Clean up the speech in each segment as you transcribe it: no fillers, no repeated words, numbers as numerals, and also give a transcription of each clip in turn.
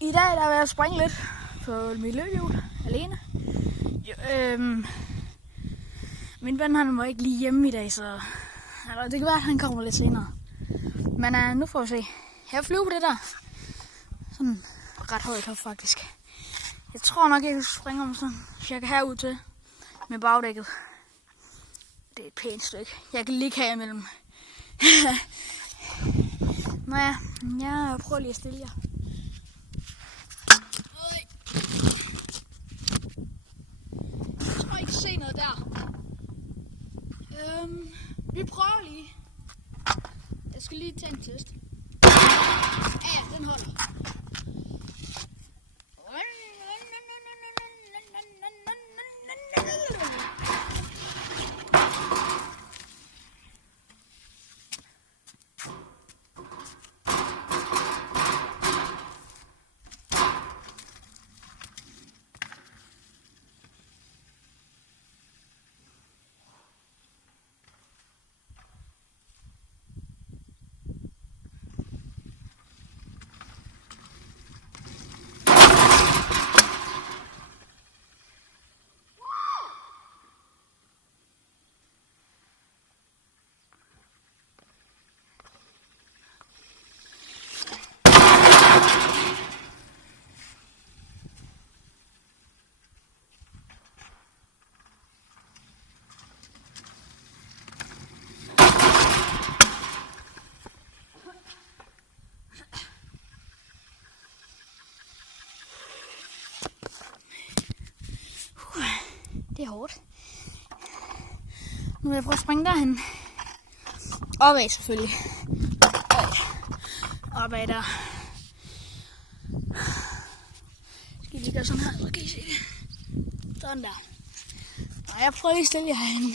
I dag der vil jeg springe lidt på mit løbehjul alene. Min ven han var ikke lige hjemme i dag, så eller, det kan være, at han kommer lidt senere. Men nu får vi se. Jeg flyver på det der. Sådan ret højt op faktisk. Jeg tror nok, jeg kan springe om sådan cirka herud til med bagdækket. Det er et pænt stykke. Jeg kan ligge her imellem. Nå ja, jeg prøver lige at stille jer. Jeg tror, I kan se noget der. Vi prøver lige. Jeg skal lige tage en test. Ja, den holder. Det er hårdt. Nu vil jeg prøve at springe derhen. Opad selvfølgelig. Opad der. Skal I lige gøre sådan her, så kan I se det. Sådan der. Og jeg prøver lige at stille jer herhen.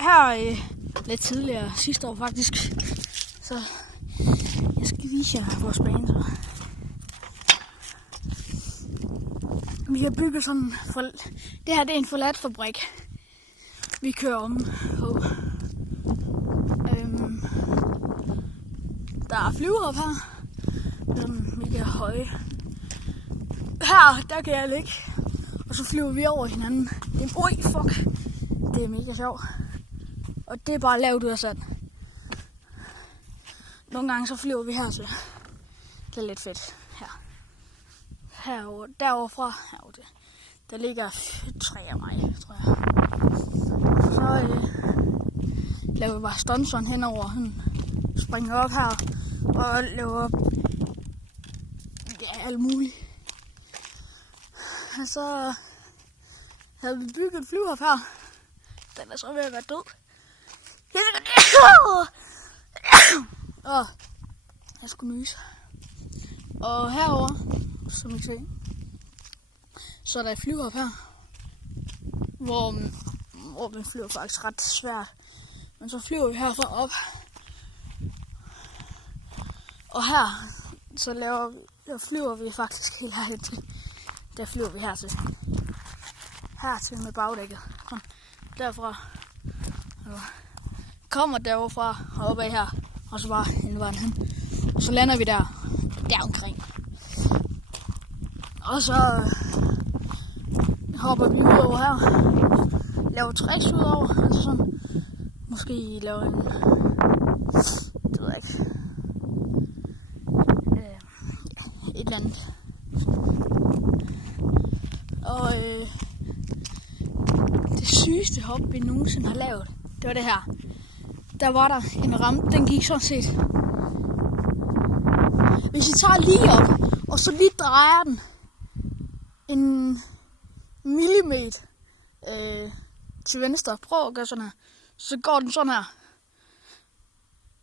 Her lidt tidligere, sidste år faktisk, så jeg skal vise jer vores bane. Så. Vi har bygget sådan, det her det er en forladt fabrik, vi kører om på. Der er flyver op her, det er sådan mega høje. Her, der kan jeg ligge, og så flyver vi over hinanden. Fuck. Det er mega sjovt. Og det er bare lavt ud af sand. Nogle gange så flyver vi her til. Det er lidt fedt her. Herovre, derovre fra. Herovre, der ligger 3 af mig, tror jeg. Så laver vi bare stunts henover. Springer op her og laver alt muligt. Og så havde vi bygget et flyvehop her. Den er så ved at være død. Og jeg skulle nyse. Og herover, som I kan se, så er der et flyvehop her, hvor vi flyver faktisk ret svært. Men så flyver vi herfra op. Og her, så flyver vi faktisk helt herhen til. Der flyver vi hertil. Hertil med bagdækket. Kom derfra. Kommer derovre og opad her. Og så bare hele vejen hen. Og så lander vi der omkring. Og så hopper vi ud over her. Laver tricks ud over. Altså sådan. Måske laver en... Det ved jeg ikke. Et eller andet. Og det sygeste hop, vi nogensinde har lavet, det var det her. Der var der en rampe, den gik sådan set. Hvis I tager lige op, og så lige drejer den en millimeter til venstre, prøv at gøre sådan her, så går den sådan her.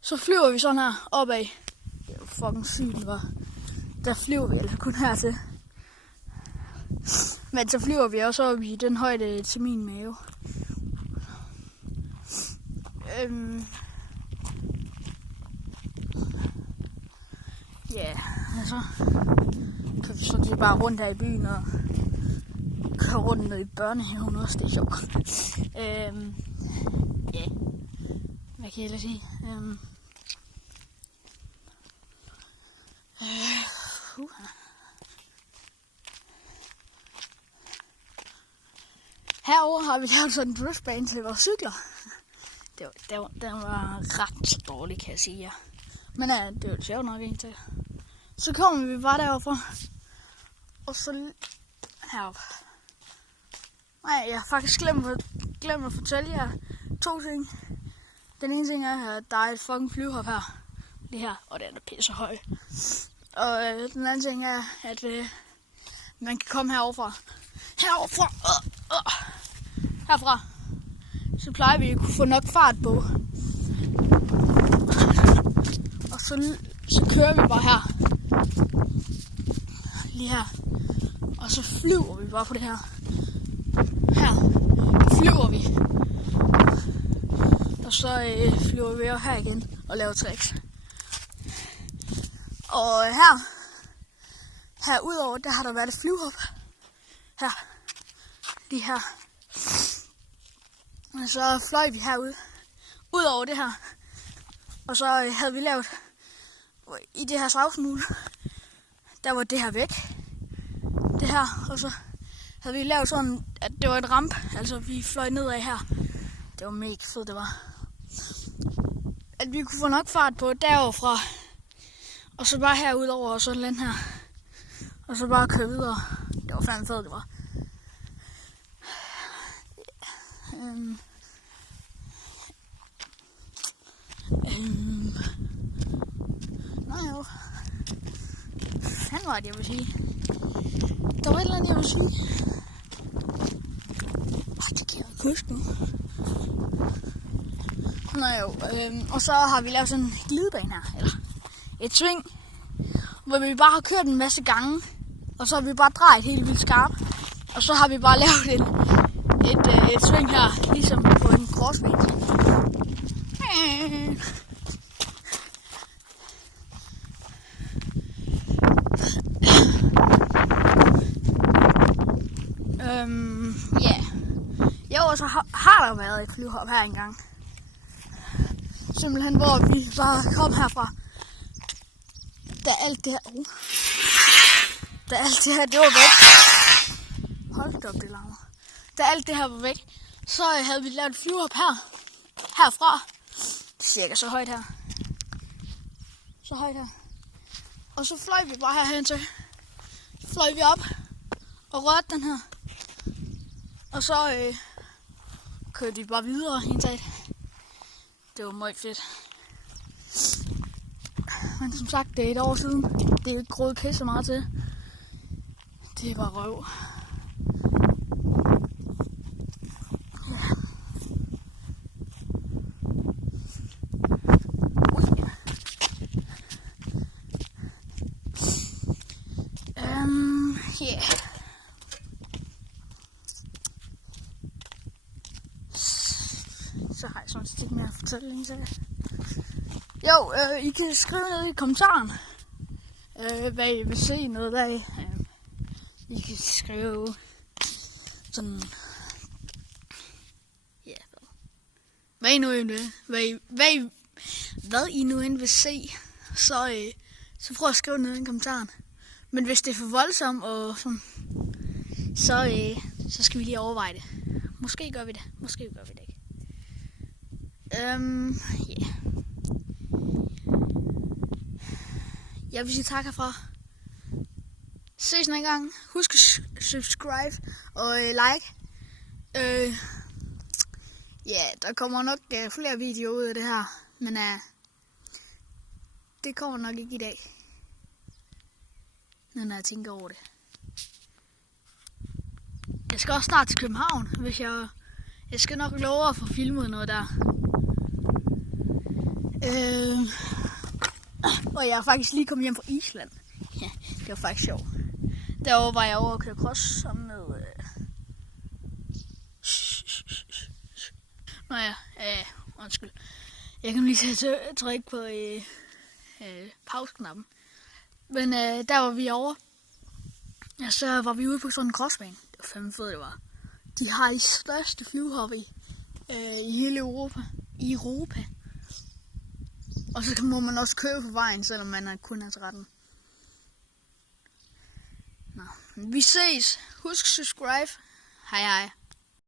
Så flyver vi sådan her opad. Det er jo fucking sygt, det var. Der flyver vi altså kun hertil. Men så flyver vi også op i den højde til min mave. Ja, altså kan vi så lige bare rundt her i byen og køre rundt ned i børnehaven også, det er sjovt. Ja, hvad kan jeg ellers sige? Herover har vi lavet sådan en driftbane til vores cykler. Den var ret så dårlig, kan jeg sige jer. Men det var sjovt nok ikke til. Så kommer vi bare deroverfra. Og så heroppe. Nej, jeg har faktisk glemt at fortælle jer 2 ting. Den ene ting er, at der er et fucking flyvehop her. Lige her, og den er pisse høj. Og den anden ting er, at man kan komme heroverfra. Herfra. Så plejer vi at kunne få nok fart på. Og så kører vi bare her. Lige her. Og så flyver vi bare på det her. Her flyver vi. Og så flyver vi over her igen og laver tricks. Og her udover, der har der været et flyvehop. Her. Lige her. Og så fløj vi herud. Udover det her. Og så havde vi lavet i det her slagsmule. Der var det her væk. Det her. Og så havde vi lavet sådan, at det var et ramp. Altså vi fløj nedad her. Det var mega fedt, det var. At vi kunne få nok fart på deroverfra. Og så bare herudover og så land her. Og så bare køre videre. Det var fandme fedt, det var. Nej jo. Hvad var det, jeg ville sige? Der var et eller andet, jeg ville sige. Det kan jeg ikke huske nu. Nej jo. Og så har vi lavet sådan en glidebane her. Eller et sving. Hvor vi bare har kørt en masse gange. Og så har vi bare drejet helt vildt skarpt. Og så har vi bare lavet et sving her. Ligesom på en crossfit. Ja. Jo, og så har der været et flyvehop her engang. Simpelthen, hvor vi bare kom herfra. Da alt det her, det var væk. Hold da op, det larmer. Da alt det her var væk, så havde vi lavet et flyvehop herfra. Cirka så højt her. Så højt her. Og så fløj vi bare herhen til. Så fløj vi op og rørte den her. Og så kørte vi bare videre indtil. Det var meget fedt. Men som sagt, det er et år siden. Det er ikke groet pisse meget til. Det var røv. Ja. Så har jeg sådan et stik mere at fortælle ind til det. Jo, I kan skrive ned i kommentaren, hvad I vil se noget af. I kan skrive sådan, ja, hvad I nu end vil, hvad I nu end vil se, så prøv at skrive ned i kommentaren. Men hvis det er for voldsomt og sådan, så skal vi lige overveje det. Måske gør vi det, måske gør vi det ikke. Yeah. Jeg vil sige tak herfra. Ses en gang. Husk at subscribe og like. Der kommer nok flere videoer ud af det her, men det kommer nok ikke i dag, når jeg tænker over det. Jeg skal også snart til København, hvis jeg skal nok love at få filmet noget der. Og jeg er faktisk lige kommet hjem fra Island. Ja, det var faktisk sjovt. Derovre var jeg over at køre cross sammen med... Nå ja, undskyld. Jeg kan lige trykke på pauseknappen. Men der var vi over. Ja, så var vi ude på sådan en crossbane. Det var fandme fedt, det var. De har de største flyvehopper i hele Europa. Og så må man også køre på vejen, selvom man kun er 13. Nå, vi ses. Husk subscribe. Hej hej.